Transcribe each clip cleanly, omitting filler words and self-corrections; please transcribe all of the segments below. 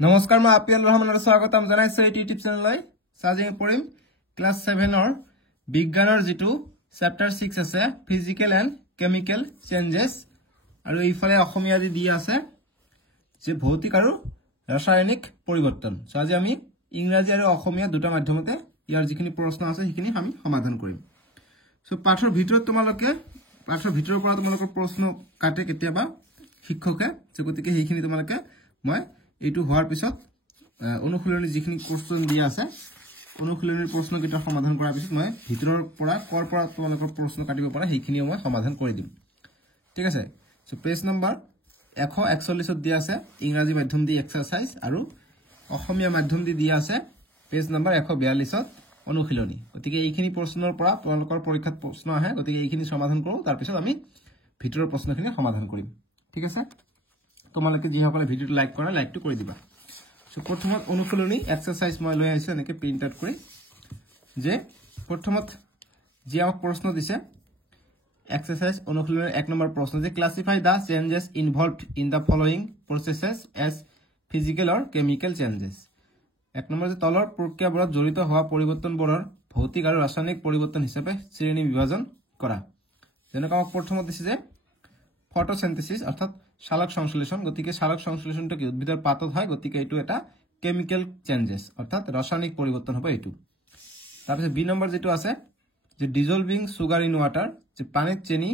নমস্কাৰ মই আপিয়াল ৰহমানৰ স্বাগতম জনাইছো এই ইউটিউব চেনেললৈ সাজিং পঢ়িম ক্লাস 7 ৰ বিজ্ঞানৰ যেটো চেপ্টাৰ 6 আছে ফিজিক্যাল এন্ড কেমিক্যাল চেঞ্জেস আৰু এইফালে অসমীয়া দি আছে যে ভৌতিক আৰু ৰাসায়নিক পৰিৱৰ্তন সো আজি আমি ইংৰাজী আৰু অসমীয়া দুটা মাধ্যমতে ইয়াৰ যিখিনি প্ৰশ্ন আছে সেইখিনি আমি সমাধান কৰিম সো পাঠৰ ভিতৰত তোমালোকে পাঠৰ ভিতৰৰ পৰা তোমালোকৰ প্ৰশ্ন কাটে কেতিয়াবা শিক্ষকে যেগতিকে সেইখিনি তোমালোকে মই এইটো হোৱাৰ পিছত অনুশীলনী যিখিনি কোৱেশ্চন দিয়া আছে অনুশীলনীৰ প্ৰশ্ন কিটা সমাধান কৰাৰ পিছত মই ভিতৰৰ পৰা কৰ পৰা তোমালোকৰ প্ৰশ্ন কাটিব পৰা সেইখিনি মই সমাধান কৰি দিম ঠিক আছে সো পেজ নম্বৰ 141 ত দিয়া আছে ইংৰাজী মাধ্যম দি এক্সাৰসাইজ আৰু অসমীয়া মাধ্যম দি দিয়া আছে পেজ নম্বৰ 142 ত অনুশীলনী গতিকে এইখিনি প্ৰশ্নৰ পৰা তোমালোকৰ পৰীক্ষাত প্ৰশ্ন আহে গতিকে এইখিনি সমাধান কৰো তাৰ পিছত আমি ভিতৰৰ প্ৰশ্নখিনি সমাধান কৰিম ঠিক আছে তোমালোকে যি সকলে ভিডিওটো লাইক কৰা লাইকটো কৰি দিবা সো প্ৰথমত অনুশীলনী এক্সাৰসাইজ মই লৈ আহিছো এনেকে প্ৰিন্ট আউট কৰি যে প্ৰথমত যি আমাক প্ৰশ্ন দিছে এক্সাৰসাইজ অনুশীলনীৰ 1 নম্বৰ প্ৰশ্ন যে classify the changes involved in the following processes as physical or chemical changes 1 number যে তলৰ প্ৰক্ৰিয়াবোৰত জড়িত হোৱা পৰিৱৰ্তনবোৰৰ ভৌতিক আৰু ৰাসায়নিক পৰিৱৰ্তন হিচাপে শ্ৰেণী বিভাজন কৰা যেনেকৈ আমাক প্ৰথমত দিছে যে ফটোসিনথেসিস অৰ্থাৎ শালক সংশ্লেষণ গতিকে শালক সংশ্লেষণটো কি উদ্ভিদৰ পাতত হয় গতিকে এটো এটা কেমিক্যাল চেঞ্জেস অৰ্থাৎ ৰাসায়নিক পৰিৱৰ্তন হ'ব এটো তাৰপিছত বি নম্বৰ যেটো আছে যে ডিজলভিং সুগাৰ ইন ওয়াটাৰ যে পানীত চেনি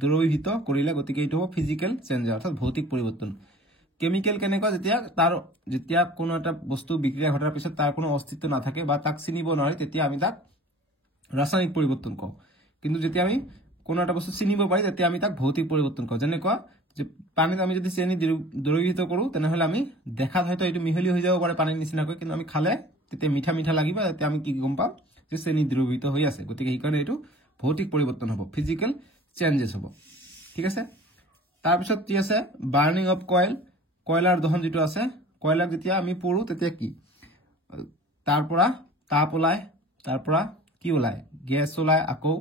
দ্ৰৱীভূত কৰিলে গতিকে এটো হ'ব ফিজিক্যাল চেঞ্জ অৰ্থাৎ ভৌতিক পৰিৱৰ্তন কেমিক্যাল কেনেকুৱা যেতিয়া কোনো এটা বস্তু বিক্ৰিয়া ঘটাৰ পিছত তাৰ কোনো অস্তিত্ব নাথাকে বা তাক চিনিব নোৱাৰি তেতিয়া আমি তাক ৰাসায়নিক পৰিৱৰ্তন কওঁ কিন্তু যেতিয়া আমি কোনো এটা বস্তু চিনিব পাৰি তেতিয়া আমি তাক ভৌতিক পৰিৱৰ্তন কওঁ যেনেকুৱা যে পানীত আমি যদি চেনি দ্ৰৱীভূত কৰো তেনেহলে আমি দেখাত হয়তো এটো মিহলি হৈ যাব পাৰে পানীৰ নিচিনাকৈ কিন্তু আমি খালে তেতিয়া মিঠা মিঠা লাগিব তেতিয়া আমি কি গম পাম যে চেনি দ্ৰৱীভূত হৈ আছে গতিকে এই কাৰণে এটো ভৌতিক পৰিৱৰ্তন হ'ব ফিজিক্যাল চেঞ্জেস হ'ব ঠিক আছে তাৰ পিছত কি আছে বাৰ্নিং অফ কয়লাৰ দহন যেটো আছে কয়লাক যেতিয়া আমি পঢ়ো তেতিয়া কি তাৰ পৰা তাপ ওলাই তাৰ পৰা কি ওলাই গ্যাস ওলাই আকৌ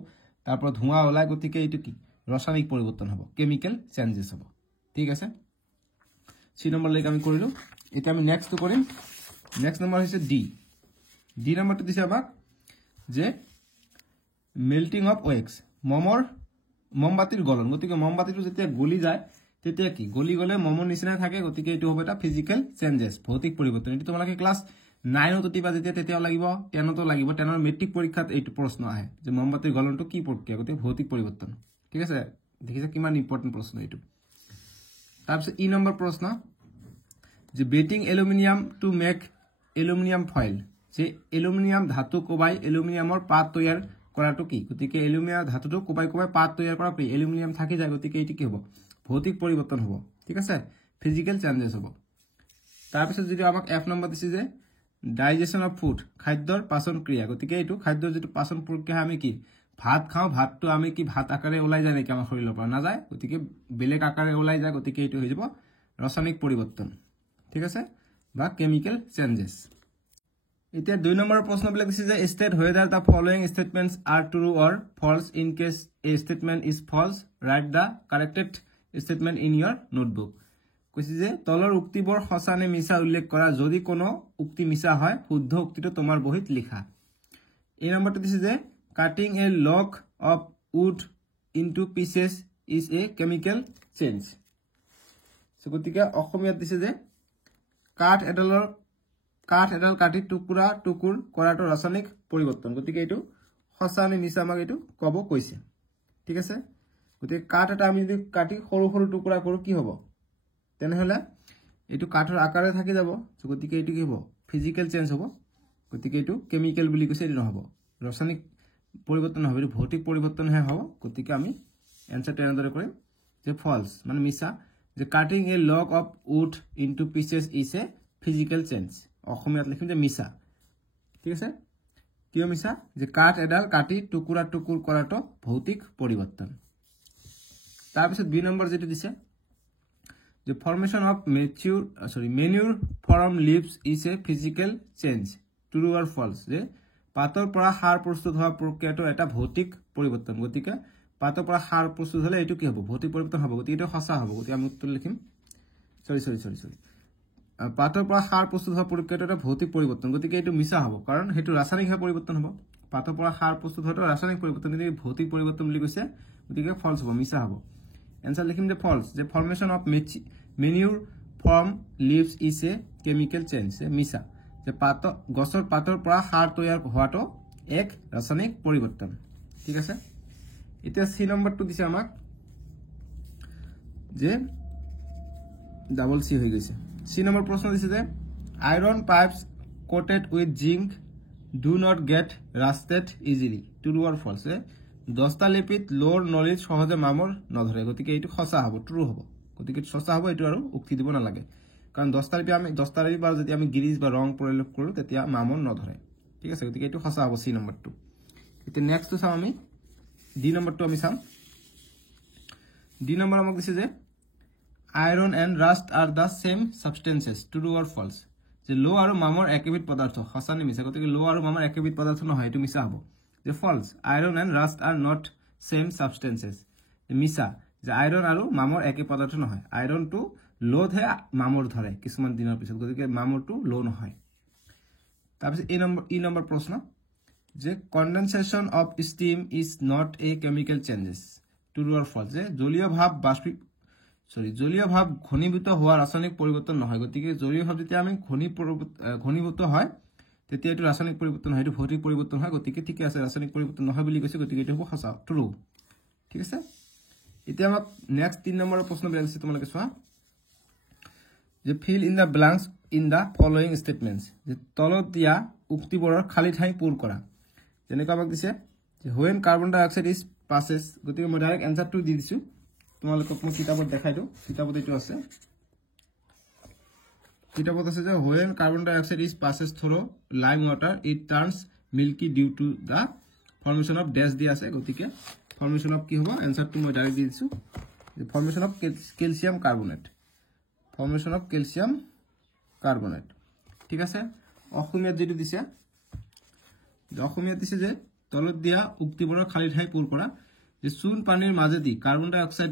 তাৰ পৰা ধোঁৱা ওলাই গতিকে এটো কি ৰাসায়নিক পৰিৱৰ্তন হ'ব কেমিক্যাল চেঞ্জেস হ'ব ঠিক আছে 3 নম্বৰ লেক আমি কৰিলো এতিয়া আমি নেক্সট কৰিম নেক্সট নম্বৰ হৈছে ডি নম্বৰটো দিছে আমাক যে মেল্টিং অফ ওয়্যাক্স মমবাতিৰ গলন গতিকে মমবাতিটো যেতিয়া গলি যায় তেতিয়া কি গলি গলে মমৰ নিচিনা থাকে গতিকে এটো হ'ব এটা ফিজিক্যাল চেঞ্জেস ভৌতিক পৰিৱৰ্তন এটো তোমালোকে ক্লাস 9 ত দিবা তেতিয়া লাগিব 10 ত লাগিব 10 ৰ মেট্ৰিক পৰীক্ষাত এইটো প্ৰশ্ন আহে যে মমবাতিৰ গলনটো কি প্ৰক্ৰিয়া গতিকে ভৌতিক পৰিৱৰ্তন ঠিক আছে দেখিছা কিমান ইম্পৰ্টেন্ট প্ৰশ্ন এইটো তাৰপিছত ই নম্বৰ প্ৰশ্ন যে beating aluminium to make aluminium foil যে এলুমিনিয়াম ধাতু কোবাই এলুমিনিয়ামৰ পাত তৈয়াৰ কৰাটো কি গতিকে এলুমিনিয়াম ধাতুটো কোবাই পাত তৈয়াৰ কৰা কি এলুমিনিয়াম থাকি যায় গতিকে এটি কি হ'ব ভৌতিক পৰিৱৰ্তন হ'ব ঠিক আছে ফিজিক্যাল চেঞ্জেস হ'ব তাৰপিছত যদি আমাক এফ নম্বৰ দিছে যে ডাইজেশন অফ ফুড খাদ্যৰ পাচন ক্ৰিয়া গতিকে এটো খাদ্যৰ যেটো পাচন প্ৰক্ৰিয়া আমি কি ভাত খাও ভাতটো আমি কি ভাত আকাৰে ওলাই যায় নেকি আমাৰ শৰীৰৰ পৰা না যায় গতিকে বেলেগ আকাৰে ওলাই যায় গতিকে এটো হৈ যাব ৰাসায়নিক পৰিৱৰ্তন ঠিক আছে বা কেমিক্যাল চেঞ্জেস এতিয়া 2 নম্বৰৰ প্ৰশ্নবিলাক দিছে যে state whether the following statements are true or false in case a statement is false write the corrected statement in your notebook কৈছে যে তলৰ উক্তিবোৰ সঁচা নে মিছা উল্লেখ কৰা যদি কোনো উক্তি মিছা হয় শুদ্ধ উক্তিটো তোমাৰ বহিত লিখা এই নম্বৰটো দিছে যে cutting a log of wood into pieces is a chemical change so গতিকে অসমীয়াত দিছে যে কাঠ এডাল কাটি টুকুৰা কৰাটো ৰাসায়নিক পৰিৱৰ্তন গতিকে এটো সঁচা নে মিছা আমাক এটো কব কৈছে ঠিক আছে গতিকে কাঠ এটা আমি যদি কাটি সৰু সৰু টুকুৰা কৰো কি হ'ব তেনেহলে এটো কাঠৰ আকাৰে থাকি যাব গতিকে এটো কি হ'ব ফিজিক্যাল চেঞ্জ হ'ব গতিকে এটো কেমিক্যাল বুলি কৈছে এটো নহব ৰাসায়নিক পৰিৱৰ্তন হ'ব এটো ভৌতিক পৰিৱৰ্তন হে হ'ব গতিকে আমি এনসাৰটো এনেদৰে কৰিম যে ফলস মানে মিছা যে cutting A log of wood into pieces is a physical change অসমীয়াত লিখিম যে মিছা ঠিক আছে কিয় মিছা যে কাঠ এডাল কাটি টুকুৰা কৰাটো ভৌতিক পৰিৱৰ্তন তাৰপিছত বি নম্বৰ যেটো দিছে The formation of manure from leaves is a physical change. True or false? যে পাতৰ পৰা সাৰ প্ৰস্তুত হোৱা প্ৰক্ৰিয়াটো এটা ভৌতিক পৰিৱৰ্তন গতিকে পাতৰ পৰা সাৰ প্ৰস্তুত হলে এটো কি হ'ব ভৌতিক পৰিৱৰ্তন হ'ব গতিকে এটো সঁচা হ'ব গতিকে আমি উত্তৰ লিখিম সৰি পাতৰ পৰা সাৰ প্ৰস্তুত হোৱা প্ৰক্ৰিয়াটো এটা ভৌতিক পৰিৱৰ্তন গতিকে এইটো মিছা হ'ব কাৰণ সেইটো ৰাসায়নিকভাৱে পৰিৱৰ্তন হ'ব পাতৰ পৰা সাৰ প্ৰস্তুত হোৱাটো ৰাসায়নিক পৰিৱৰ্তন কিন্তু ভৌতিক পৰিৱৰ্তন বুলি কৈছে গতিকে ফলছ হ'ব মিছা হ'ব এনসাৰ লিখিম যে ফলছ যে formation of manure from leaves is a chemical change মিছা যে গছৰ পাতৰ পৰা সাৰ তৈয়াৰ হোৱাটো এক ৰাসায়নিক পৰিৱৰ্তন ঠিক আছে এতিয়া সি নম্বৰটো দিছে আমাক যে ডাবল সি হৈ গৈছে সি নম্বৰ প্ৰশ্ন দিছে যে iron pipes coated with zinc do not get rusted easily true or false দস্তা লিপিত লোৰ নলিত সহজে মামৰ নধৰে গতিকে এইটো সঁচা হ'ব ট্ৰু হ'ব গতিকে সঁচা হ'ব এইটো আৰু উক্তি দিব নালাগে কাৰণ দস্তা লিপি বা যদি আমি গিৰিজ বা ৰং প্ৰয়োগ কৰোঁ তেতিয়া মামৰ নধৰে ঠিক আছে গতিকে এইটো সঁচা হ'ব সি নম্বৰটো এতিয়া নেক্সটটো চাম আমি ডি নম্বৰটো আমি চাম ডি নম্বৰ আমাক দিছে যে iron and rust are the same substances true or false যে লো আৰু মামৰ একেবিধ পদাৰ্থ সঁচা নে মিছা গতিকে লো আৰু মামৰ একেবিধ পদাৰ্থ নহয় এইটো মিছা হ'ব যে false iron and rust are not same substances মিছা যে আইৰন আৰু মামৰ একে পদাৰ্থ নহয় আইৰনটো লোহে মামৰ ধৰে কিছুমান দিনৰ পিছত গতিকে মামৰটো লো নহয় তাৰপিছত ই নম্বৰ প্ৰশ্ন যে condensation of steam is not a chemical changes true or false যে জলীয় ভাব ঘনীভূত হোৱা ৰাসায়নিক পৰিৱৰ্তন নহয় গতিকে জলীয় ভাব যেতিয়া আমি ঘনীভূত হয় তেতিয়া এইটো ৰাসায়নিক পৰিৱৰ্তন হয় এইটো ভৌতিক পৰিৱৰ্তন হয় গতিকে ঠিক আছে ৰাসায়নিক পৰিৱৰ্তন নহয় বুলি কৈছে গতিকে এইটো হ'ব সঁচা ট্ৰু ঠিক আছে এতিয়া আমাক নেক্সট 3 নম্বৰৰ প্ৰশ্ন বিলাক আছে তোমালোকে চোৱা যে fill in the blanks in the following statements যে তলত দিয়া উক্তিবোৰৰ খালি ঠাই পূৰ কৰা যেনেকৈ আমাক দিছে যে when carbon dioxide is passes গতিকে মই ডাইৰেক্ট এনসাৰটো দি দিছো তোমালোকক মই কিতাপত দেখাই দিওঁ কিতাপত এইটো আছে যে when carbon dioxide is passes through lime water it turns milky due to the formation of dash দি আছে গতিকে ফৰ্মেশন অফ কি হ'ব এনসাৰটো মই ডাইৰেক্ট দি দিছো যে ফৰ্মেশন অফ ক্যালসিয়াম কাৰ্বনেট ঠিক আছে অসমীয়াত যেটো দিছে যে তলত দিয়া উক্তিবোৰৰ খালি ঠাই পূৰ কৰা যে চূণ পানীৰ মাজেদি কাৰ্বন ডাই অক্সাইড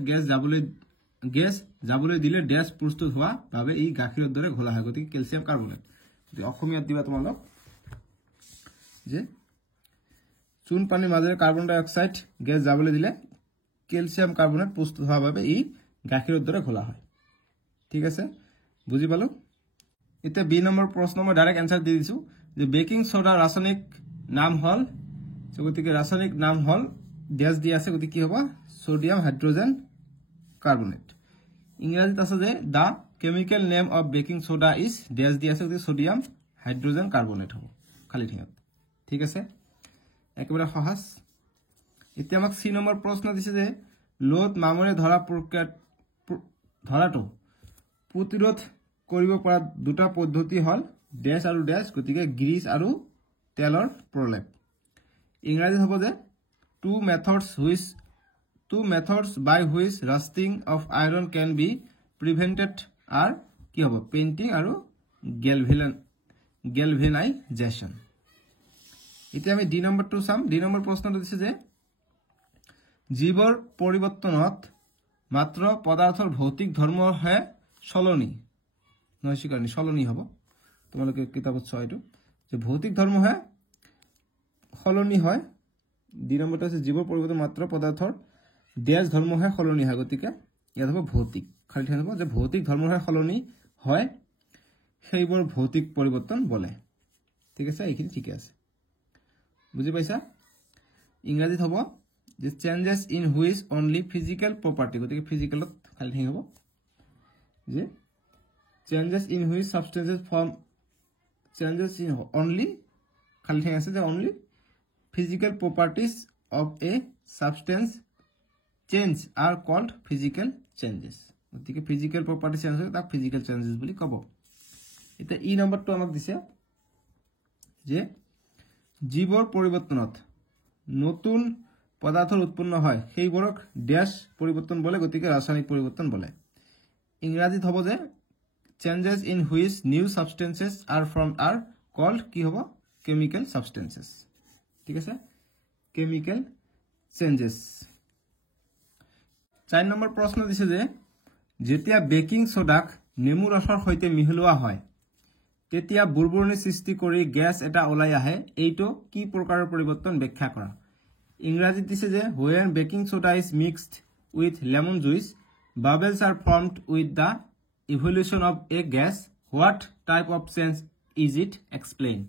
গেছ যাবলৈ দিলে ড্যাশ প্ৰস্তুত হোৱা বাবে ই গাখীৰৰ দৰে ঘোলা হয় গতিকে ক্যালসিয়াম কাৰ্বনেট অসমীয়াত দিবা তোমালোক যে চূণ পানীৰ মাজেৰে কাৰ্বন ডাই অক্সাইড গেছ যাবলৈ দিলে ক্যালসিয়াম কাৰ্বনেট প্ৰস্তুত হোৱা বাবে ই গাখীৰৰ দৰে ঘোলা হয় ঠিক আছে বুজি পালো এতিয়া বি নম্বৰ প্ৰশ্ন মই ডাইৰেক্ট এনসাৰ দি দিছো যে বেকিং সোডা ৰাসায়নিক নাম হল গতিকে ৰাসায়নিক নাম হল ড্যাশ দি আছে গতিকে কি হ'ব সোডিয়াম হাইড্ৰোজেন কাৰ্বনেট ইংৰাজীত আছে যে the chemical name of baking soda is dash দি আছে গতিকে সোডিয়াম হাইড্ৰোজেন কাৰ্বনেট হ'ব খালি ঠাইত ঠিক আছে একেবাৰে সহজ এতিয়া আমাক সি নম্বৰ প্ৰশ্ন দিছে যে লোড মামৰে ধৰাটো প্ৰতিৰোধ কৰিব পৰা দুটা পদ্ধতি হল ড্যাশ আৰু ড্যাশ গতিকে গ্ৰীজ আৰু তেলৰ প্ৰলেপ ইংৰাজীত হ'ব যে two methods by which rusting of iron can be prevented are কি হ'ব পেইন্টিং আৰু গ্যালভেনাইজেশন এতিয়া আমি ডি নম্বৰটো চাম ডি নম্বৰ প্ৰশ্নটো দিছে যে জীৱৰ পৰিৱৰ্তনত মাত্ৰ পদাৰ্থৰ ভৌতিক ধৰ্মহে সলনি হ'ব তোমালোকে কিতাপত চাই এইটো যে ভৌতিক ধৰ্মহে সলনি হয় ডি নম্বৰটো আছে জীৱৰ পৰিৱৰ্তন মাত্ৰ পদাৰ্থৰ ড্যাশ ধৰ্মহে সলনি হয় গতিকে ইয়াত হ'ব ভৌতিক খালি ঠাই হ'ব যে ভৌতিক ধৰ্মহে সলনি হয় সেইবোৰ ভৌতিক পৰিৱৰ্তন বলে ঠিক আছে এইখিনি ঠিক আছে বুজি পাইছা ইংৰাজীত হ'ব যে changes in which only physical property গতিকে ফিজিক্যালত খালি ঠাই হ'ব যে changes in which substances form changes in only খালি ঠাই আছে যে only physical properties of a substance change are called physical changes গতিকে physical property change হয় তাক physical changes বুলি ক'ব এটা ই নম্বৰটো আমাক দিছে যে জীৱৰ পৰিৱৰ্তনত নতুন পদাৰ্থৰ উৎপন্ন হয় সেইবোৰক ড্যাশ পৰিৱৰ্তন বলে গতিকে ৰাসায়নিক পৰিৱৰ্তন বলে ইংৰাজীত হ'ব যে changes in which new substances are formed are called কি হ'ব chemical substances ঠিক আছে কেমিক্যাল চেঞ্জেস 4 নম্বৰ প্ৰশ্ন দিছে যে যেতিয়া বেকিং সোডাক নেমু ৰসৰ সৈতে মিহলোৱা হয় তেতিয়া বুৰবুৰণি সৃষ্টি কৰি গ্যাস এটা ওলাই আহে এইটো কি প্ৰকাৰৰ পৰিৱৰ্তন ব্যাখ্যা কৰা ইংৰাজীত দিছে যে when baking soda is mixed with lemon juice bubbles are formed with the evolution of a gas what type of change is it explain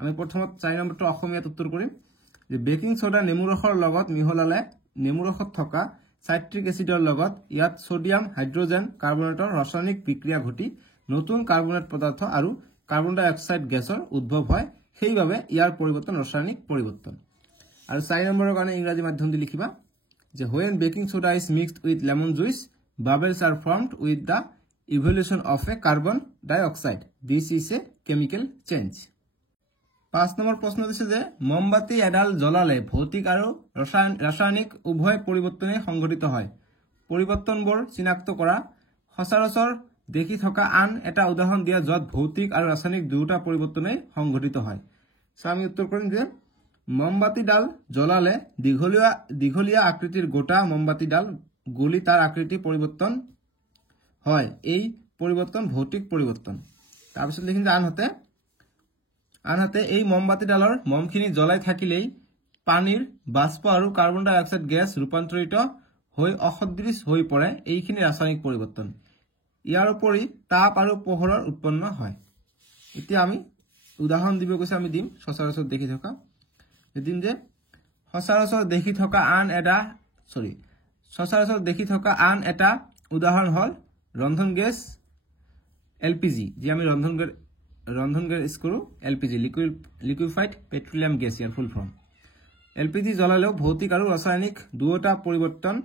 আমি প্ৰথমত 4 নম্বৰটো অসমীয়াত উত্তৰ কৰিম যে বেকিং সোডা নেমু ৰসৰ লগত মিহলালে নেমু ৰসত থকা সাইট্ৰিক এসিডৰ লগত ইয়াত সোডিয়াম হাইড্ৰোজেন কাৰ্বনেটৰ ৰাসায়নিক বিক্ৰিয়া ঘটি নতুন কাৰ্বনেট পদাৰ্থ আৰু কাৰ্বন ডাই অক্সাইড গেছৰ উদ্ভৱ হয় সেইভাবে ইয়াৰ পৰিৱৰ্তন ৰাসায়নিক পৰিৱৰ্তন আৰু 4 নম্বৰৰ কাৰণে ইংৰাজী মাধ্যম দি লিখিবা যে when baking soda is mixed with lemon juice bubbles are formed with the evolution of a carbon dioxide this is a chemical change 5 number প্ৰশ্ন দিছে যে মমবাতি এডাল জ্বলালে ভৌতিক আৰু ৰাসায়নিক উভয় পৰিৱৰ্তনে সংঘটিত হয় পৰিৱৰ্তনবোৰ চিনাক্ত কৰা সচৰাচৰ দেখি থকা আন এটা উদাহৰণ দিয়া যত ভৌতিক আৰু ৰাসায়নিক দুটা পৰিৱৰ্তনে সংঘটিত হয় সো আমি উত্তৰ কৰিম যে মমবাতিডাল জ্বলালে দীঘলীয়া আকৃতিৰ গোটা মমবাতিডাল গলি তাৰ আকৃতি পৰিৱৰ্তন হয় এই পৰিৱৰ্তন ভৌতিক পৰিৱৰ্তন তাৰ পিছত লিখিম যে আনহাতে এই মমবাতিডালৰ মমখিনি জ্বলাই থাকিলেই পানীৰ বাষ্প আৰু কাৰ্বন ডাই অক্সাইড গেছ ৰূপান্তৰিত হৈ অসদৃশ হৈ পৰে এইখিনি ৰাসায়নিক পৰিৱৰ্তন ইয়াৰ উপৰি তাপ আৰু পোহৰৰ উৎপন্ন হয় এতিয়া আমি উদাহৰণ দিব কৈছে আমি দিম সচৰাচৰ দেখি থকা এদিন যে সচৰাচৰ দেখি থকা আন এটা উদাহৰণ হল ৰন্ধন গেছ এলপিজি যি আমি ৰন্ধন গেছ কৰো এলপিজি লিকুইফাইড পেট্ৰলিয়াম গেছ ইয়াৰ ফুল ফৰ্ম এলপিজি জ্বলালেও ভৌতিক আৰু ৰাসায়নিক দুটা পৰিৱৰ্তন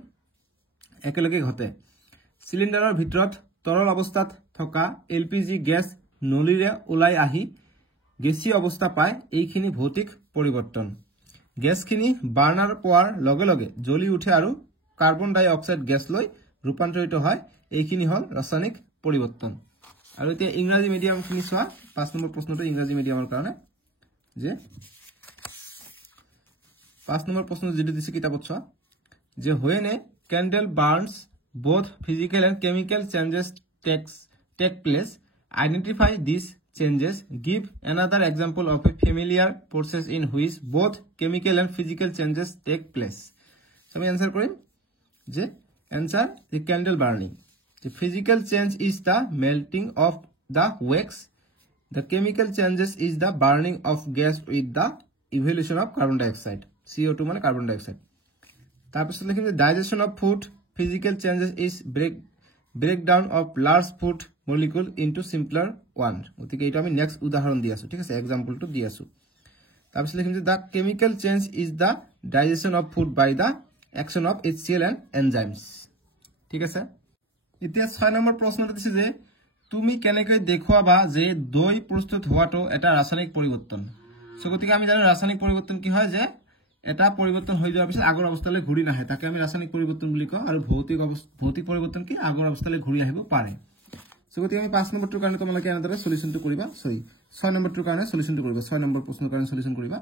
একেলগে ঘটে সিলিন্ডাৰৰ ভিতৰত তৰল অৱস্থাত থকা এলপিজি গেছ নলীৰে ওলাই আহি গেছীয় অৱস্থা পায় এইখিনি ভৌতিক পৰিৱৰ্তন গেছখিনি বাৰ্নাৰ পোৱাৰ লগে লগে জ্বলি উঠে আৰু কাৰ্বন ডাই অক্সাইড গেছ লৈ ৰূপান্তৰিত হয় এইখিনি হল ৰাসায়নিক পৰিৱৰ্তন আৰু এতিয়া ইংৰাজী মিডিয়াম খিনি চোৱা 5 নম্বৰ প্ৰশ্নটো ইংৰাজী মিডিয়ামৰ কাৰণে যে 5 নম্বৰ প্ৰশ্ন যেটো দিছে কিতাপত চোৱা যে when a candle burns both physical and chemical changes take place identify these changes give another example of a familiar process in which both chemical and physical changes take place so আমি answer কৰিম যে answer the candle burning the physical change is the melting of the wax the chemical changes is the burning of gas with the evolution of carbon dioxide CO2 মানে carbon dioxide তাৰপিছত লিখিম যে digestion of food physical changes is breakdown of large food molecule into simpler one গতিকে এটা আমি next উদাহৰণ দি আছো ঠিক আছে এক্সাম্পলটো দি আছো তাৰপিছত লিখিম যে the chemical change is the digestion of food by the action of HCl and enzymes ঠিক আছে এতিয়া 6 নম্বৰ প্ৰশ্নটো দিছে যে তুমি কেনেকৈ দেখুৱাবা যে দৈ প্ৰস্তুত হোৱাটো এটা ৰাসায়নিক পৰিৱৰ্তন সো গতিকে আমি জানো ৰাসায়নিক পৰিৱৰ্তন কি হয় যে এটা পৰিৱৰ্তন হৈ যোৱাৰ পিছত আগৰ অৱস্থালৈ ঘূৰি নাহে তাকে আমি ৰাসায়নিক পৰিৱৰ্তন বুলি কওঁ আৰু ভৌতিক পৰিৱৰ্তন কি আগৰ অৱস্থালৈ ঘূৰি আহিব পাৰে সো গতিকে আমি 5 নম্বৰটোৰ কাৰণে তোমালোকে এনেদৰে সলিউশনটো কৰিবা 6 নম্বৰটোৰ কাৰণে সলিউশনটো কৰিবা 6 নম্বৰ প্ৰশ্নৰ কাৰণে সলিউশন কৰিবা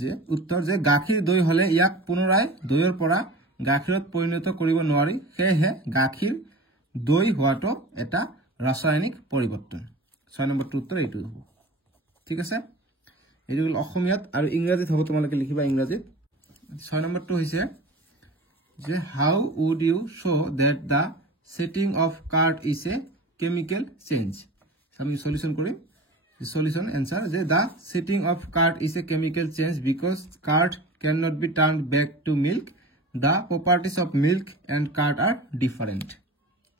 যে উত্তৰ যে গাখীৰ দৈ হলে ইয়াক পুনৰাই দৈৰ পৰা গাখীৰত পৰিণত কৰিব নোৱাৰি সেয়ে গাখীৰ দৈ হোৱাটো এটা ৰাসায়নিক পৰিৱৰ্তন 6 নম্বৰটো উত্তৰ এইটো হ'ব ঠিক আছে এইটো অসমীয়াত আৰু ইংৰাজীত হ'ব তোমালোকে লিখিবা ইংৰাজীত 6 নম্বৰটো হৈছে যে how would you show that the setting of curd is a chemical change আমি সলিউশন কৰিম the solution answer যে the setting of curd is a chemical change because curd cannot be turned back to milk the properties of milk and curd are different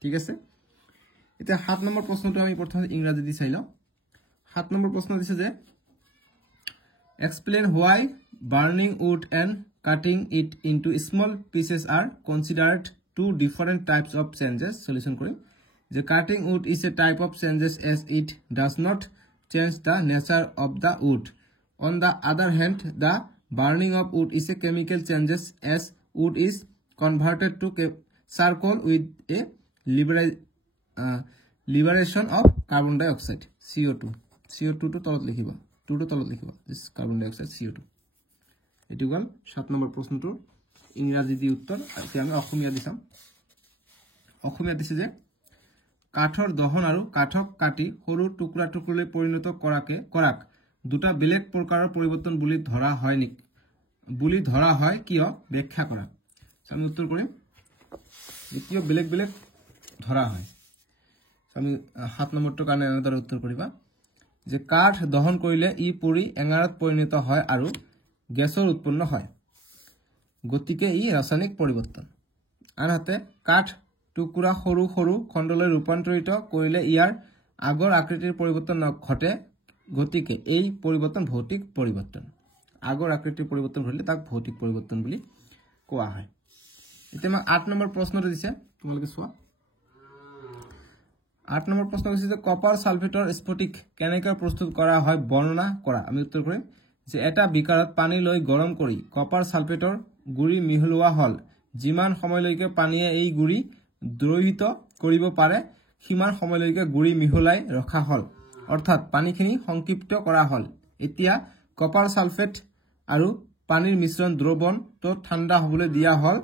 ঠিক আছে এটা 7 number প্ৰশ্নটো আমি প্ৰথমে ইংৰাজী দি চাইলো 7 নম্বৰ প্ৰশ্ন দিছে যে explain why burning wood and cutting it into small pieces are considered two different types of changes solution korim the cutting wood is a type of changes as it does not change the nature of the wood on the other hand the burning of wood is a chemical changes as wood is converted to charcoal with a liberation of carbon dioxide CO2 to তলত লিখিবা 2 to তলত লিখিবা this carbon dioxide CO2 এটো গল 7 number প্ৰশ্নটো ইংৰাজী দি উত্তৰ এতিয়া আমি অসমীয়া দিছাম অসমীয়া দিছে যে কাঠৰ দহন আৰু কাঠক কাটি সৰু টুকুৰা টুকুৰলৈ পৰিণত কৰাক দুটা বেলেগ প্ৰকাৰৰ পৰিৱৰ্তন বুলি ধৰা হয় কিয় ব্যাখ্যা কৰা আমি উত্তৰ কৰিম কিয় বেলেগ বেলেগ ধৰা হয় আমি 7 নম্বৰটোৰ কাৰণে এনেদৰে উত্তৰ কৰিবা যে কাঠ দহন কৰিলে ই পুৰি এঙাৰত পৰিণত হয় আৰু গেছৰ উৎপন্ন হয় গতিকে ই ৰাসায়নিক পৰিৱৰ্তন আনহাতে কাঠ টুকুৰা সৰু সৰু খণ্ডলৈ ৰূপান্তৰিত কৰিলে ইয়াৰ আগৰ আকৃতিৰ পৰিৱৰ্তন ঘটে গতিকে এই পৰিৱৰ্তন ভৌতিক পৰিৱৰ্তন আগৰ আকৃতিৰ পৰিৱৰ্তন ঘটিলে তাক ভৌতিক পৰিৱৰ্তন বুলি কোৱা হয় এতিয়া মই 8 নম্বৰ প্ৰশ্নটো দিছে তোমালোকে চোৱা 8 নম্বৰ প্ৰশ্ন হৈছে যে কপাৰ সালফেটৰ স্ফটিক কেনেকৈ প্ৰস্তুত কৰা হয় বৰ্ণনা কৰা আমি উত্তৰ কৰিম যে এটা বিকাৰত পানী লৈ গৰম কৰি কপাৰ সালফেটৰ গুৰি মিহলোৱা হল যিমান সময়লৈকে পানীয়ে এই গুৰি দ্ৰৱিত কৰিব পাৰে সিমান সময়লৈকে গুৰি মিহলাই ৰখা হল অৰ্থাৎ পানীখিনি সংক্ষিপ্ত কৰা হল এতিয়া কপাৰ সালফেট আৰু পানীৰ মিশ্ৰণ দ্ৰৱণটো ঠাণ্ডা হ'বলৈ দিয়া হল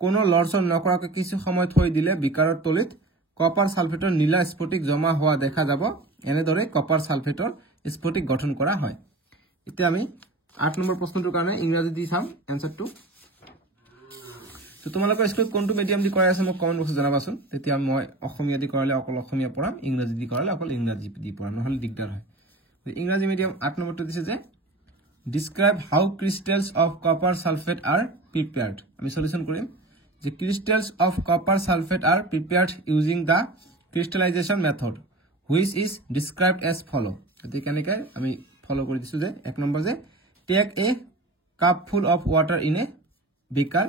কোনো লৰচৰ নকৰাকৈ কিছু সময় থৈ দিলে বিকাৰৰ তলিত কপাৰ সালফেটৰ নীলা স্ফটিক জমা হোৱা দেখা যাব এনেদৰে কপাৰ সালফেটৰ স্ফটিক গঠন কৰা হয় এতিয়া আমি 8 নম্বৰ প্ৰশ্নটোৰ কাৰণে ইংৰাজী দি চাম এনসাৰটো তো তোমালোকৰ স্কুলত কোনটো মিডিয়াম দি কৰাই আছে মোক কমেন্ট বক্সত জনাবাচোন তেতিয়া মই অসমীয়া দি কৰালে অকল অসমীয়া পঢ়াম ইংৰাজী দি কৰালে অকল ইংৰাজী দি পঢ়াম নহলে দিগদাৰ হয় ইংৰাজী মিডিয়াম 8 নম্বৰটো দিছে যে describe how crystals of copper sulfate are prepared আমি সলিউশন কৰিম যে crystals of copper sulfate are prepared using the crystallization method which is described as follow এতে কেনেকৈ আমি ফলো কৰি দিছো যে 1 নম্বৰ যে take a cup full of water in a beaker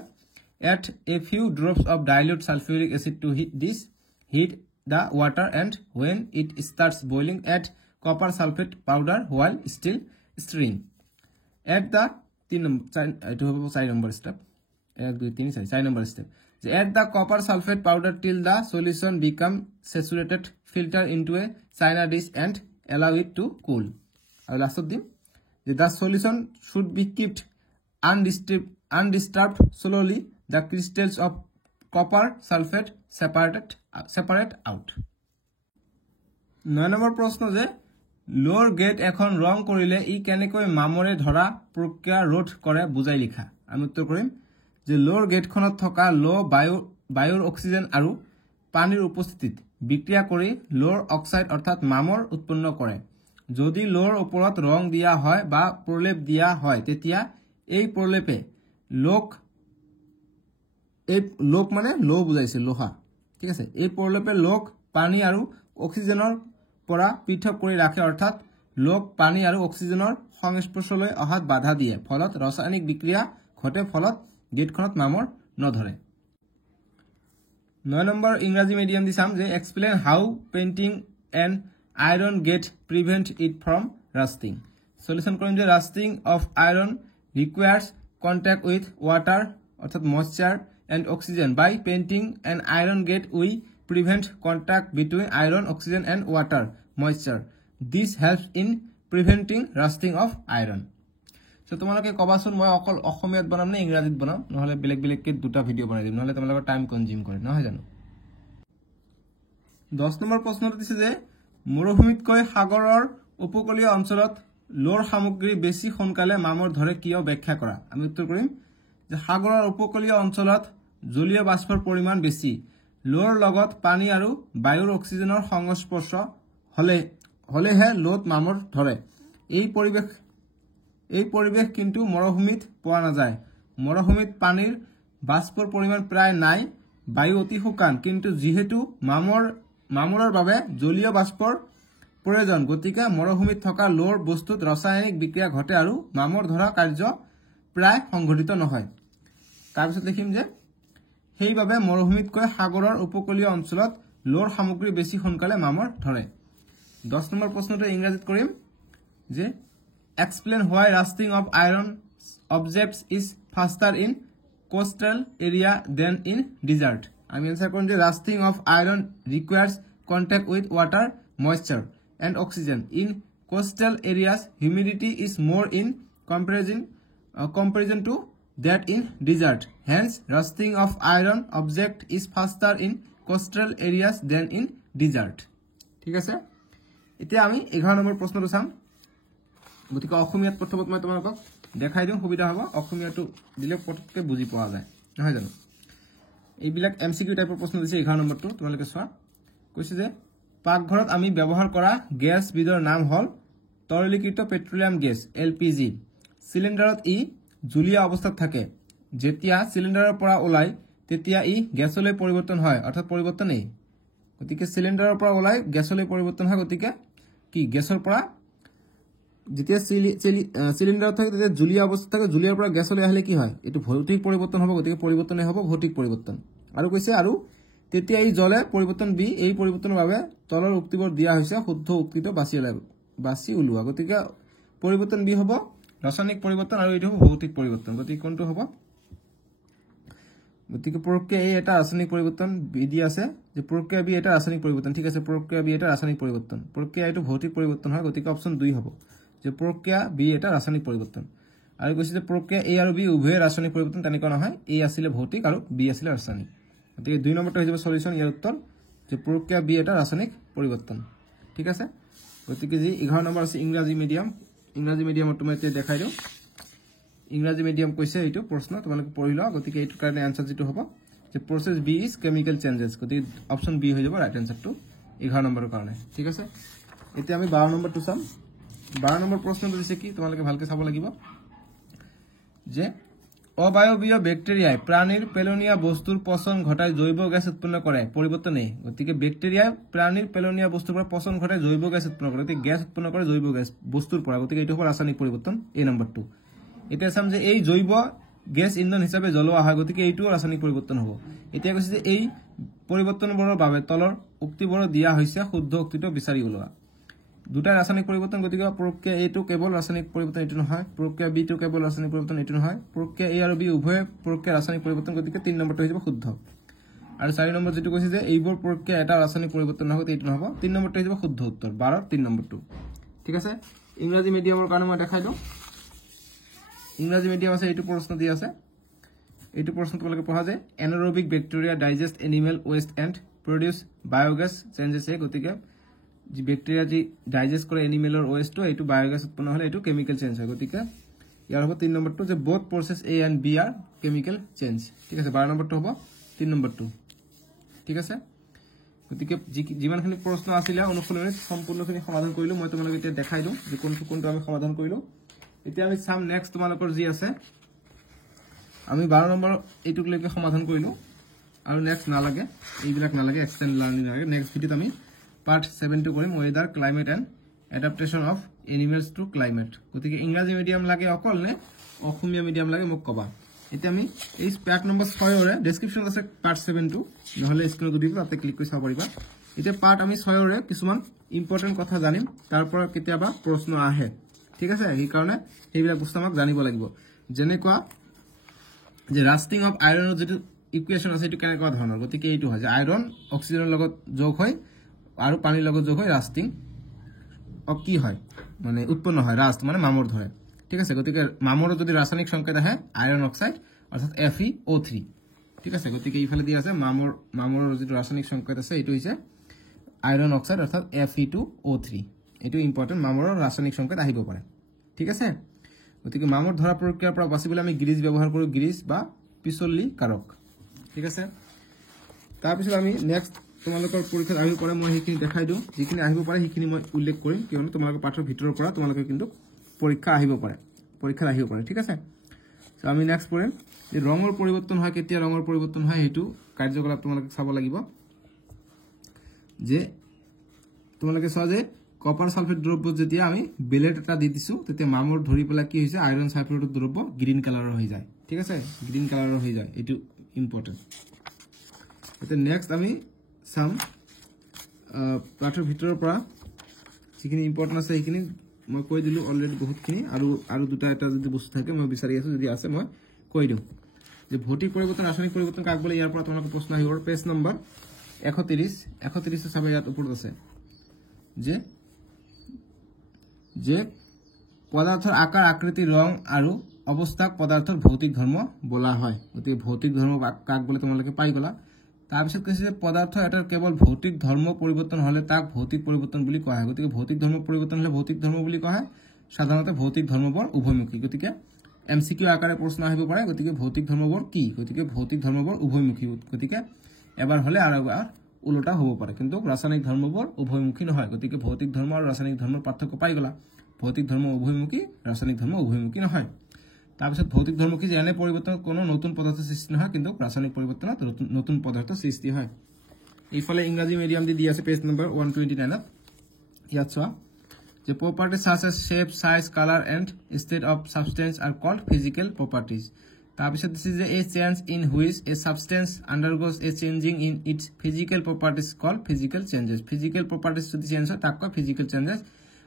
add a few drops of dilute sulfuric acid to heat the water and when it starts boiling add copper sulfate powder while still stirring add the 4 number step 1 2 3 4 number step add the copper sulfate powder till the solution become saturated filter into a china dish and allow it to cool last of them the solution should be kept undisturbed slowly the crystals of copper sulfate separate out 9 number প্রশ্ন যে লোৰ gate এখন ৰং কৰিলে ই কেনেকৈ মামৰে ধৰা প্ৰক্ৰিয়া ৰোধ কৰে বুজাই লিখা আমি উত্তৰ কৰিম যে লোৰ গেটখনত থকা লো বায়ুৰ অক্সিজেন আৰু পানীৰ উপস্থিতিত বিক্ৰিয়া কৰি লোৰ অক্সাইড অৰ্থাৎ মামৰ উৎপন্ন কৰে যদি লোৰ ওপৰত ৰং দিয়া হয় বা প্ৰলেপ দিয়া হয় তেতিয়া এই প্ৰলেপে লোক মানে লো বুজাইছে লোহা ঠিক আছে এই প্ৰলেপে লোক পানী আৰু অক্সিজেনৰ পৰা পৃথক কৰি ৰাখে অৰ্থাৎ লোক পানী আৰু অক্সিজেনৰ সংস্পৰ্শলৈ অহাত বাধা দিয়ে ফলত ৰাসায়নিক বিক্ৰিয়া ঘটে ফলত গেটখনত মামৰ নধৰে 9 নম্বৰ ইংৰাজী মিডিয়াম দি চাম যে explain how painting an iron gate prevent it from rusting solution কৰিম যে rusting of iron requires contact with water অর্থাৎ moisture and oxygen by painting an iron gate we prevent contact between iron oxygen and water moisture this helps in preventing rusting of iron so তোমালোকে কবাচোন মই অকল অসমীয়াত বনাম নে ইংৰাজীত বনাম নহলে বেলেগ বেলেগ কে দুটা ভিডিও বনাই দিম নহলে তোমালোকৰ টাইম কনজিউম কৰে নহয় জানো 10 নম্বৰ প্ৰশ্নটো দিছে যে মৰুভূমিতকৈ সাগৰৰ উপকূলীয় অঞ্চলত লোৰ সামগ্ৰী বেছি সোনকালে মামৰ ধৰে কিয় ব্যাখ্যা কৰা আমি উত্তৰ কৰিম যে সাগৰৰ উপকূলীয় অঞ্চলত জলীয় বাষ্পৰ পৰিমাণ বেছি লোৰ লগত পানী আৰু বায়ুৰ অক্সিজেনৰ সংস্পৰ্শ হলেহে লোত মামৰ ধৰে এই পৰিবেশ কিন্তু মৰুভূমিত পোৱা নাযায় মৰুভূমিত পানীৰ বাষ্পৰ পৰিমাণ প্ৰায় নাই বায়ু অতি শুকান কিন্তু যেহেতু মামৰৰ বাবে জলীয় বাষ্পৰ প্ৰয়োজন গতিকে মৰুভূমিত থকা লোৰ বস্তুত ৰাসায়নিক বিক্ৰিয়া ঘটে আৰু মামৰ ধৰা কাৰ্য প্ৰায় সংঘটিত নহয় তাৰপিছত লিখিম যে সেইভাবে মৰুভূমিতকৈ সাগৰৰ উপকূলীয় অঞ্চলত লোৰ সামগ্ৰী বেছি সোনকালে মামৰ ধৰে 10 নম্বৰ প্ৰশ্নটো ইংৰাজীত কৰিম যে explain why rusting of iron objects is faster in coastal area than in desert আমি আনসাৰ কৰিম যে rusting of iron requires contact with water moisture and oxygen in coastal areas humidity is more in comparison to that in desert hence rusting of iron object is faster in coastal areas than in desert ঠিক আছে এতিয়া আমি 11 number প্ৰশ্নটো চাম গতিকে অসমীয়াত প্ৰথমত মই তোমালোকক দেখাই দিম সুবিধা হ'ব অসমীয়াটো দিলে পটককে বুজি পোৱা যায় নহয় জানো এইবিলাক এমসিকিউ টাইপৰ প্ৰশ্ন দিছে 11 নম্বৰটো তোমালোকে চোৱা কৈছে যে পাকঘৰত আমি ব্যৱহাৰ কৰা গ্যাস বিধৰ নাম হল তৰলীকৃত পেট্ৰলিয়াম গ্যাস এলপিজি সিলিন্ডাৰত ই জুলীয়া অৱস্থাত থাকে যেতিয়া সিলিন্ডাৰৰ পৰা ওলাই তেতিয়া ই গ্যাসলৈ পৰিৱৰ্তন হয় অৰ্থাৎ পৰিৱৰ্তন নেই গতিকে সিলিন্ডাৰৰ পৰা ওলাই গ্যাসলৈ পৰিৱৰ্তন হয় গতিকে কি গ্যাসৰ পৰা যেতিয়া সিলিন্ডাৰত থাকে তেতিয়া জুলীয়া অৱস্থাত থাকে জুলীয়াৰ পৰা গ্যাসলৈ আহিলে কি হয় এটো ভৌতিক পৰিৱৰ্তন হ'ব গতিকে পৰিৱৰ্তনে হ'ব ভৌতিক পৰিৱৰ্তন আৰু কৈছে আৰু তেতিয়া এই জলে পৰিৱৰ্তন বি এই পৰিৱৰ্তনৰ বাবে তলৰ উক্তিবোৰ দিয়া হৈছে শুদ্ধ উক্তিটো বাছি উলোৱা গতিকে পৰিৱৰ্তন বি হ'ব ৰাসায়নিক পৰিৱৰ্তন আৰু এইটো হ'ব ভৌতিক পৰিৱৰ্তন গতিকে কোনটো হ'ব গতিকে প্ৰক্ৰিয়া এ এটা ৰাসায়নিক পৰিৱৰ্তন বি দি আছে যে প্ৰক্ৰিয়া বি এটা ৰাসায়নিক পৰিৱৰ্তন ঠিক আছে প্ৰক্ৰিয়া বি এটা ৰাসায়নিক পৰিৱৰ্তন প্ৰক্ৰিয়া এইটো ভৌতিক পৰিৱৰ্তন হয় গতিকে অপচন 2 হ'ব যে প্ৰক্ৰিয়া বি এটা ৰাসায়নিক পৰিৱৰ্তন আৰু কৈছে যে প্ৰক্ৰিয়া এ আৰু বি উভয় ৰাসায়নিক পৰিৱৰ্তন তেনেকুৱা নহয় এ আছিল ভৌতিক আৰু বি আছিল ৰাসায়নিক গতিকে 2 নম্বৰটো হৈ যাব সলিউশন ইয়াৰ উত্তৰ যে প্ৰক্ৰিয়া বি এটা ৰাসায়নিক পৰিৱৰ্তন ঠিক আছে গতিকে যি 11 নম্বৰ আছে ইংৰাজী মিডিয়ামত তুমি এতিয়া দেখাই দিও ইংৰাজী মিডিয়াম কৈছে এইটো প্ৰশ্ন তোমালোকে পঢ়ি লোৱা গতিকে এইটো কাৰণে আনসাৰ যেটো হ'ব যে process B is chemical changes গতিকে অপচন বি হৈ যাব ৰাইট আনসাৰটো 11 নম্বৰৰ কাৰণে ঠিক আছে এতিয়া আমি 12 নম্বৰটো চাম 12 নম্বৰ প্ৰশ্নটো দিছে কি তোমালোকে ভালকে চাব লাগিব যে অবায়বীয় ব্যাকটেৰিয়াই প্ৰাণীৰ পেলনীয়া বস্তুৰ পচন ঘটাই জৈৱ গেছ উৎপন্ন কৰে পৰিৱৰ্তন নেই গতিকে ব্যাকটেৰিয়াই প্ৰাণীৰ পেলনীয়া বস্তুৰ পৰা পচন ঘটাই জৈৱ গেছ উৎপন্ন কৰে গতিকে গেছ উৎপন্ন কৰে জৈৱ গেছ বস্তুৰ পৰা গতিকে এইটো হ'ব ৰাসায়নিক পৰিৱৰ্তন এই নম্বৰটো এতিয়া চাম যে এই জৈৱ গ্যাস ইন্ধন হিচাপে জ্বলোৱা হয় গতিকে এইটো ৰাসায়নিক পৰিৱৰ্তন হ'ব এতিয়া কৈছে যে এই পৰিৱৰ্তনবোৰৰ বাবে তলৰ উক্তিবোৰ দিয়া হৈছে শুদ্ধ উক্তিটো বিচাৰি উলোৱা দুটা ৰাসায়নিক পৰিৱৰ্তন গতিকে প্ৰক্ৰিয়া এ টো কেৱল ৰাসায়নিক পৰিৱৰ্তন এটো নহয় প্ৰক্ৰিয়া বি টো কেৱল ৰাসায়নিক পৰিৱৰ্তন এটো নহয় প্ৰক্ৰিয়া এ আৰু বি উভয় প্ৰক্ৰিয়া ৰাসায়নিক পৰিৱৰ্তন গতিকে 3 নম্বৰটো হৈ যাব শুদ্ধ আৰু 4 নম্বৰ যেটো কৈছে যে এইবোৰ প্ৰক্ৰিয়া এটা ৰাসায়নিক পৰিৱৰ্তন নহয় এটো নহব 3 নম্বৰটো হৈ যাব শুদ্ধ উত্তৰ 12 3 নম্বৰটো ঠিক আছে ইংৰাজী মিডিয়ামৰ কাৰণে মই দেখাই দিও ইংৰাজী মিডিয়াম আছে এইটো প্ৰশ্ন দি আছে এইটো প্ৰশ্ন তোমালোকে পঢ়া যায় anaerobic bacteria digest animal waste and produce biogas changes এ গতিকে যি ব্যাকটেৰিয়া যি ডাইজেষ্ট কৰে এনিমেলৰ ওয়েস্টটো এইটো বায়োগ্যাস উৎপন্ন হলে এইটো কেমিক্যাল চেঞ্জ হয় গতিকে ইয়াৰ হ'ব 3 নম্বৰটো যে both process A and B are chemical change ঠিক আছে 12 নম্বৰটো হ'ব 3 নম্বৰটো ঠিক আছে গতিকে যিমানখিনি প্ৰশ্ন আছিল অনুসন্ধানত সম্পূৰ্ণখিনি সমাধান কৰিলো মই তোমালোকক এতিয়া দেখাই দিম যে কোনটো আমি সমাধান কৰিলো এতিয়া আমি সাম নেক্সট তোমালোকৰ যি আছে আমি 12 নম্বৰ এইটুক লৈকে সমাধান কৰিলো আৰু নেক্সট নালাগে এইবিলাক নালাগে এক্সটেন্ড লাৰ্নিং লাগে নেক্সট ভিডিওত আমি পাৰ্ট 7 টো কৰিম weather climate and adaptation of animals to climate গতিকে ইংৰাজী মিডিয়াম লাগে অকল নে অসমীয়া মিডিয়াম লাগে মোক কবা এতিয়া আমি এই পার্ট নম্বৰ 6 ৰে ডেসক্ৰিপচন আছে পাৰ্ট 7 টো নহলে স্ক্ৰিনত দিব তাতে ক্লিক কৰি চাব পাৰিবা এতিয়া পাৰ্ট আমি 6 ৰে কিছুমান ইম্পৰ্টেন্ট কথা জানিম তাৰ পৰা কেতিয়াবা প্ৰশ্ন আহে ঠিক আছে এই কাৰণে এইবিলাক বস্তু আমাক জানিব লাগিব যেনেকুৱা যে ৰাস্টিং অফ আইৰণৰ যেটো ইকুৱেচন আছে এটো কেনেকুৱা ধৰণৰ গতিকে এইটো হয় যে আইৰন অক্সিজেনৰ লগত যোগ হয় আৰু পানীৰ লগত যোগ হয় ৰাস্টিং অফ কি হয় মানে উৎপন্ন হয় ৰাস্ট মানে মামৰ ধৰে ঠিক আছে গতিকে মামৰ যদি ৰাসায়নিক সংকেত আহে আইৰন অক্সাইড অৰ্থাৎ FeO3 ঠিক আছে গতিকে ইফালে দি আছে মামৰ যেটো ৰাসায়নিক সংকেত আছে এটো হৈছে আইৰন অক্সাইড অৰ্থাৎ Fe2O3 এটো ইম্পৰ্টেন্ট মামৰ ৰাসায়নিক সংকেত আহিব পাৰে ঠিক আছে গতিকে মামৰ ধৰা প্ৰক্ৰিয়াৰ পৰা বাচিবলৈ আমি গ্ৰীজ ব্যৱহাৰ কৰো গ্ৰীজ বা পিছলি কাৰক ঠিক আছে তাৰ পিছত আমি নেক্সট তোমালোকৰ পৰীক্ষাত আহিব পাৰে মই হেখিনি দেখাই দিও যিখিনি আহিব পাৰে হেখিনি মই উল্লেখ কৰিম কিয়নো তোমালোকৰ পাঠৰ ভিতৰৰ পৰা তোমালোকে কিন্তু পৰীক্ষা আহিব পাৰে ঠিক আছে সো আমি নেক্সট পঢ়িম যে ৰঙৰ পৰিৱৰ্তন হয় কেতিয়া ৰঙৰ পৰিৱৰ্তন হয় হেতু কাৰ্যকলাপ তোমালোকে চাব লাগিব যে তোমালোকে চাও যে কপাৰ সালফেট দ্ৰব্য যেতিয়া আমি বেলেট এটা দি দিছো তেতিয়া মামৰ ধৰি পেলা কি হৈছে আইৰন সালফেটৰ দ্ৰব্য গ্ৰীন কালাৰৰ হৈ যায় ঠিক আছে গ্ৰীন কালাৰৰ হৈ যায় এটো ইম্পৰ্টেন্ট এতে নেক্সট আমি সাম পাঠৰ ভিতৰৰ পৰা যিখিনি ইম্পৰ্টেন্ট আছে এইখিনি মই কৈ দিলো অলৰেডি বহুতখিনি আৰু দুটা এটা যদি বস্তু থাকে মই বিচাৰি আছো যদি আছে মই কৈ দিও যে ভৌতিক পৰিৱৰ্তন ৰাসায়নিক পৰিৱৰ্তন কাক বলে ইয়াৰ পৰা তোমালোকৰ প্ৰশ্ন আহিব পেজ নম্বৰ 31 চাবে ইয়াত ওপৰত আছে যে পদাৰ্থৰ আকাৰ আকৃতি ৰং আৰু অৱস্থাক পদাৰ্থৰ ভৌতিক ধৰ্ম বলা হয় গতি ভৌতিক ধৰ্ম কাক বলে তোমালোকে পাই গলা তাৰপিছত কৈছে যে পদাৰ্থ এটাৰ কেৱল ভৌতিক ধৰ্ম পৰিৱৰ্তন হলে তাক ভৌতিক পৰিৱৰ্তন বুলি কোৱা হয় গতিকে ভৌতিক ধৰ্ম পৰিৱৰ্তন হলে ভৌতিক ধৰ্ম বুলি কোৱা হয় সাধাৰণতে ভৌতিক ধৰ্মবোৰ উভয়মুখী গতিকে এমসিকিউ আকাৰে প্ৰশ্ন আহিব পাৰে গতিকে ভৌতিক ধৰ্মবোৰ কি গতিকে ভৌতিক ধৰ্মবোৰ উভয়মুখী গতিকে এবাৰ হলে আৰু এবাৰ উল্টা হ'ব পাৰে কিন্তু ৰাসায়নিক ধৰ্মবোৰ উভয়মুখী নহয় গতিকে ভৌতিক ধৰ্ম আৰু ৰাসায়নিক ধৰ্মৰ পাৰ্থক্য পাই গলা ভৌতিক ধৰ্ম উভয়মুখী ৰাসায়নিক ধৰ্ম উভয়মুখী নহয় তাৰপিছত ভৌতিক ধৰ্ম কি যে এনে পৰিৱৰ্তনত কোনো নতুন পদাৰ্থ সৃষ্টি নহয় কিন্তু ৰাসায়নিক পৰিৱৰ্তনত নতুন পদাৰ্থ সৃষ্টি হয় এইফালে ইংৰাজী মিডিয়াম দি আছে পেজ নম্বৰ 129 ত ইয়াত চোৱা The properties such as shape, size, color, and state of substance are called physical properties. তাৰপিছত this is a change in which a substance undergoes a changing in its physical properties called physical changes. Physical properties যদি change হয় তাক কয় physical changes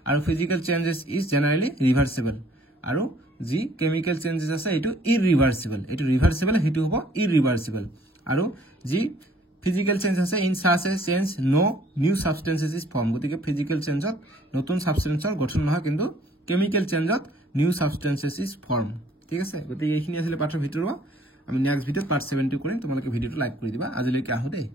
আৰু physical changes is generally reversible. আৰু যি chemical changes আছে এটো irreversible. এটো reversible হেতু হ'ব irreversible. আৰু যি physical change আছে in such a change no new substances is formed গতিকে physical change ত নতুন সাবস্টেন্সৰ গঠন নহয় কিন্তু chemical change to new substances is formed ঠিক আছে গতিকে এইখিনি আছিল পাঠৰ ভিতৰৰ আমি নেক্সট ভিডিঅ'ত পাৰ্ট 72 কৰিম তোমালোকে ভিডিঅ'টো লাইক কৰি দিবা আজিলৈকে আহো দেই